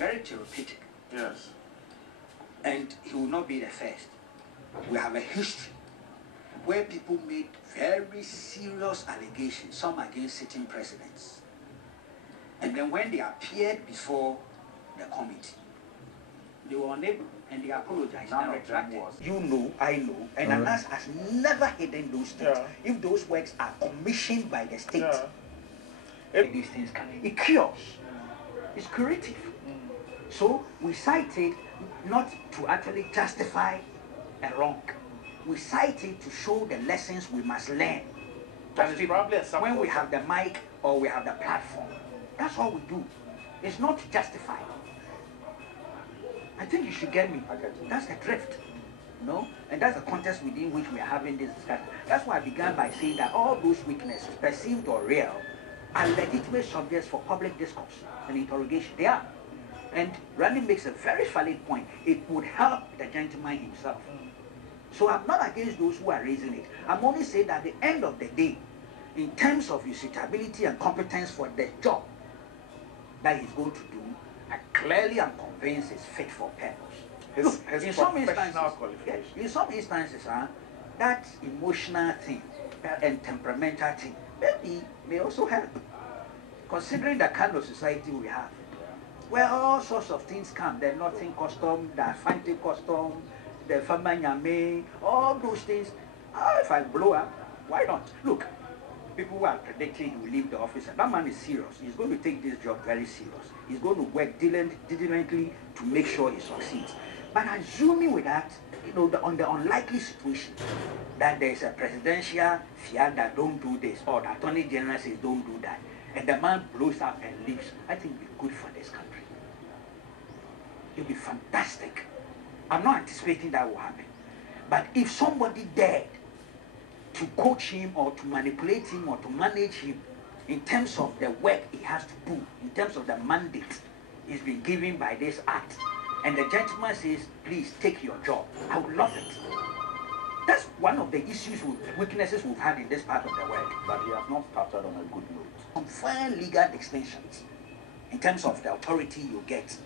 very therapeutic. Yes. And he will not be the first. We have a history where people made very serious allegations, some against sitting presidents. And then when they appeared before the committee, they were unable and they apologized and retracted. You know, I know, and ANAS has never hidden those things. Yeah. If those works are commissioned by the state, these things can, it cures. It's curative. So we cite it not to actually justify a wrong. We cite it to show the lessons we must learn. When we have the mic or we have the platform, that's all we do. It's not to justify. I think you should get me. That's the drift. No? And that's the context within which we are having this discussion. That's why I began by saying that all those weaknesses, perceived or real, are legitimate subjects for public discourse and interrogation. They are. And Randy makes a very valid point. It would help the gentleman himself. So I'm not against those who are raising it. I'm only saying that at the end of the day, in terms of his suitability and competence for the job that he's going to do, I clearly am convinced he's fit for purpose. In some instances, that emotional thing and temperamental thing maybe may also help. Considering the kind of society we have, where all sorts of things come, the nothing custom, the fancy custom, the famanyame, all those things. If I blow up, why not? Look, people who are predicting he will leave the office, and that man is serious. He's going to take this job very serious. He's going to work diligently to make sure he succeeds. But assuming with that, you know, on the unlikely situation that there is a presidential fear that don't do this, or the attorney general says don't do that, and the man blows up and leaves, I think it will be good for this country. It will be fantastic. I'm not anticipating that will happen. But if somebody dared to coach him or to manipulate him or to manage him in terms of the work he has to do, in terms of the mandate he's been given by this act, and the gentleman says, please take your job, I would love it. That's one of the issues, weaknesses we've had in this part of the world. But he has not started on a good note. Some fine legal extensions in terms of the authority you get.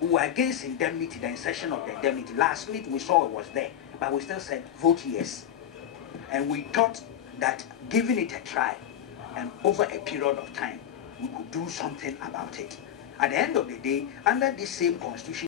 We were against indemnity, the insertion of the indemnity. Last week we saw it was there, but we still said vote yes. And we thought that giving it a try and over a period of time, we could do something about it. At the end of the day, under this same constitution,